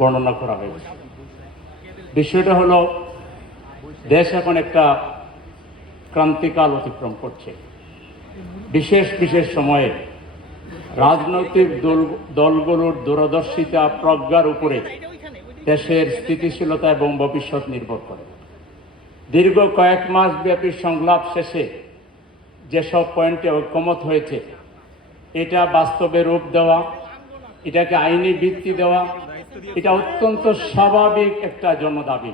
বর্ণনা করা হয়েছে। বিষয়টা হলো, দেশ এখন একটা ক্রান্তিকাল অতিক্রম করছে। বিশেষ বিশেষ সময়ে রাজনৈতিক দল, দলগুলোর দূরদর্শিতা, প্রজ্ঞার উপরে দেশের স্থিতিশীলতা এবং ভবিষ্যৎ নির্ভর করে। দীর্ঘ কয়েক মাস ব্যাপী সংলাপ শেষে যেসব পয়েন্টে ঐক্যমত হয়েছে, এটা বাস্তবে রূপ দেওয়া, এটাকে আইনি ভিত্তি দেওয়া এটা অত্যন্ত স্বাভাবিক একটা জনদাবি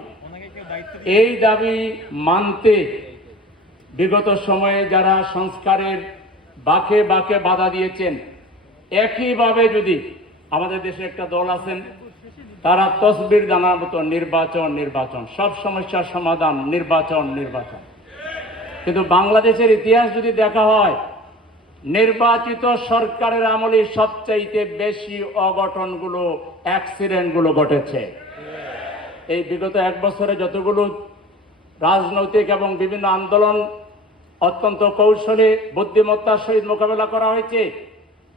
এই দাবি মানতে বিগত সময়ে যারা সংস্কারের বাকে বাকে বাধা দিয়েছেন, একইভাবে যদি আমাদের দেশে একটা দল আছেন, তারা তসবির জানার মতো নির্বাচন নির্বাচন, সব সমস্যার সমাধান, নির্বাচন নির্বাচন। কিন্তু বাংলাদেশের ইতিহাস যদি দেখা হয় নির্বাচিত সরকারের আমলে সবচাইতে বেশি অঘটনগুলো অ্যাক্সিডেন্টগুলো ঘটেছে। এই বিগত এক বছরে যতগুলো রাজনৈতিক এবং বিভিন্ন আন্দোলন অত্যন্ত কৌশলে, বুদ্ধিমত্তার সহিত মোকাবেলা করা হয়েছে,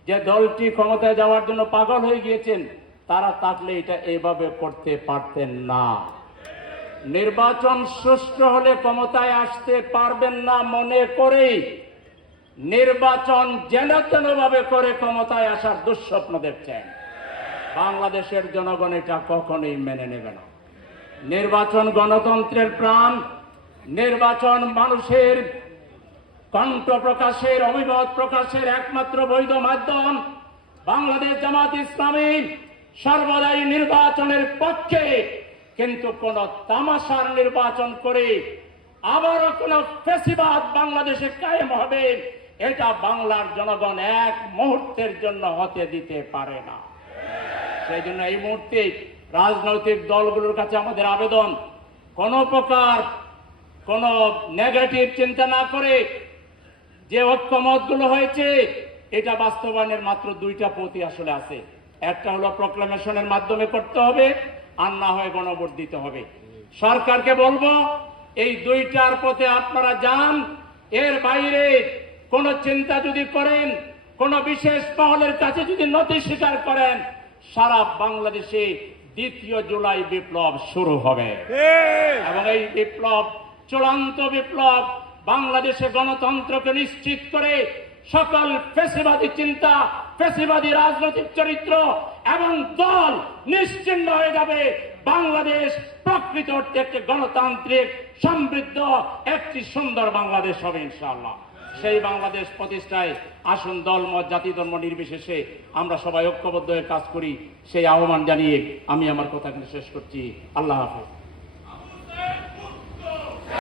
যে দলটি ক্ষমতায় যাওয়ার জন্য পাগল হয়ে গিয়েছেন, তারা থাকলে এটা এইভাবে করতে পারতেন না। নির্বাচন সুষ্ঠু হলে ক্ষমতায় আসতে পারবেন না মনে করেই নির্বাচন যেন তেন ভাবে করে ক্ষমতায় আসার দুঃস্বপ্ন দেখছেন। বাংলাদেশের জনগণ এটা কখনোই মেনে নেবে না। নির্বাচন গণতন্ত্রের প্রাণ, নির্বাচন মানুষের কণ্ঠ প্রকাশের, অভিমত প্রকাশের একমাত্র বৈধ মাধ্যম বাংলাদেশ জামাত ইসলামী সর্বদাই নির্বাচনের পক্ষে। কিন্তু কোন তামাশার নির্বাচন করে আবারও কোন ফেসিবাদ বাংলাদেশে কায়েম হবে। এটা বাংলার জনগণ এক মুহূর্তের জন্য হতে দিতে পারে না। সেই জন্য এই মুহূর্তে রাজনৈতিক দলগুলোর কাছে আমাদের আবেদন, কোন প্রকার কোন নেগেটিভ চিন্তা না করে যে ঐক্যমতগুলো হয়েছে, এটা বাস্তবায়নের মাত্র দুইটা পথই আসলে আছে। একটা হলো প্রক্লামেশনের মাধ্যমে করতে হবে, আর না হয় গণভোট দিতে হবে। সরকারকে বলব, এই দুইটার পথে আপনারা যান, এর বাইরে কোন চিন্তা যদি করেন কোন বিশেষ মহলের কাছে যদি নথি স্বীকার করেন সারা বাংলাদেশে দ্বিতীয় জুলাই বিপ্লব শুরু হবে। এবং এই বিপ্লব চূড়ান্ত বিপ্লব বাংলাদেশে গণতন্ত্রকে নিশ্চিত করে সকল ফেসিবাদী চিন্তা ফেসিবাদী রাজনৈতিক চরিত্র এবং দল নিশ্চিন্ন হয়ে যাবে। বাংলাদেশ প্রকৃত অর্থে একটি গণতান্ত্রিক সমৃদ্ধ একটি সুন্দর বাংলাদেশ হবে ইনশাআল্লাহ। সেই বাংলাদেশ প্রতিষ্ঠায় আসুন, দল, মত, জাতি, ধর্ম নির্বিশেষে আমরা সবাই ঐক্যবদ্ধ হয়ে কাজ করি, সেই আহ্বান জানিয়ে আমি আমার কথা শেষ করছি। আল্লাহ হাফেজ।